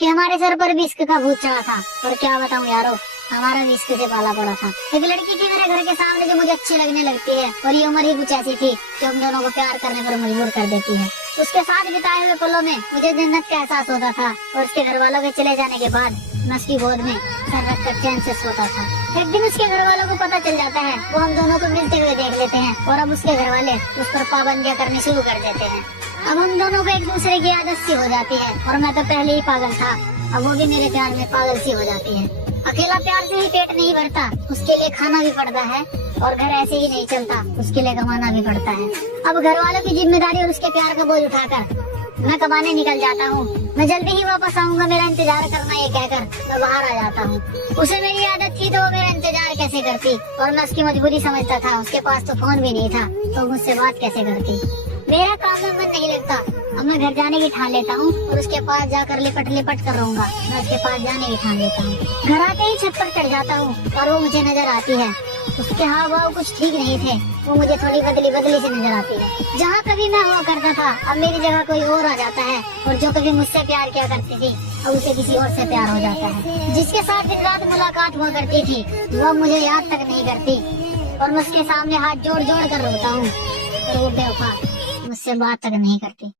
कि हमारे सर पर भी इश्क का भूत चढ़ा था। और क्या बताऊं यारो, हमारा भी इश्क से पाला पड़ा था। एक लड़की थी मेरे घर के सामने जो मुझे अच्छी लगने लगती है, और ये उम्र ही कुछ ऐसी थी जो हम दोनों को प्यार करने पर मजबूर कर देती है। उसके साथ बिताए हुए पलों में मुझे जन्नत का एहसास होता था, और उसके घर वालों के चले जाने के बाद मैं उसकी गोद में सर रखकर चैन से सोता था। एक दिन उसके घर वालों को पता चल जाता है, वो हम दोनों को मिलते हुए देख लेते हैं, और अब उसके घर वाले उस पर पाबंदियां करनी शुरू कर देते हैं। अब हम दोनों को एक दूसरे की आदत सी हो जाती है, और मैं तो पहले ही पागल था, अब वो भी मेरे प्यार में पागल सी हो जाती है। अकेला प्यार से ही पेट नहीं भरता, उसके लिए खाना भी पड़ता है, और घर ऐसे ही नहीं चलता, उसके लिए कमाना भी पड़ता है। अब घर वालों की जिम्मेदारी और उसके प्यार का बोझ उठाकर मैं कमाने निकल जाता हूँ। मैं जल्दी ही वापस आऊंगा, मेरा इंतजार करना ये कहकर मैं बाहर आ जाता हूँ। उसे मेरी आदत थी तो वो मेरा इंतजार कैसे करती, और मैं उसकी मजबूरी समझता था। उसके पास तो फोन भी नहीं था, तो मुझसे बात कैसे करती। मेरा काम में मन नहीं लगता, अब मैं घर जाने की ठान लेता हूँ, और उसके पास जाकर लिपट लिपट कर रहूंगा। मैं उसके पास जाने की ठान लेता हूँ। घर आते ही छत पर चढ़ जाता हूँ, और वो मुझे नजर आती है। उसके हाव भाव कुछ ठीक नहीं थे, वो मुझे थोड़ी बदली बदली से नजर आती है। जहाँ कभी मैं हुआ करता था, अब मेरी जगह कोई और आ जाता है, और जो कभी मुझसे प्यार किया करती थी, अब उसे किसी और से प्यार हो जाता है। जिसके साथ दिन रात मुलाकात हुआ करती थी, वो मुझे याद तक नहीं करती, और मैं उसके सामने हाथ जोड़ जोड़ कर रोता हूँ, और वो बेवफा मुझसे बात तक नहीं करती।